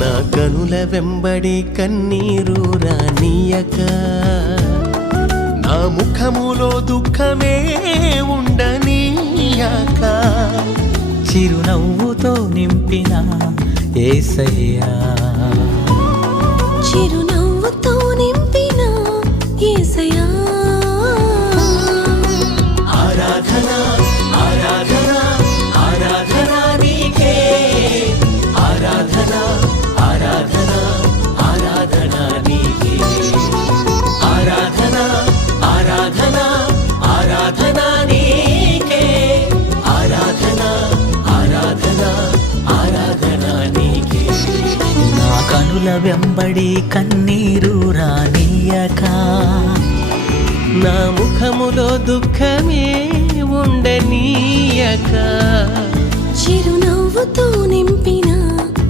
నా కనుల వెంబడి కన్నీరు రానియక. నా ముఖములో దుఃఖమే ఉండనీయక. చిరునవ్వుతో నింపిన ఏసయ్యా. చిరునవ్వుతో నా వెంబడి కన్నీరు రానియక నా ముఖములో దుఃఖమే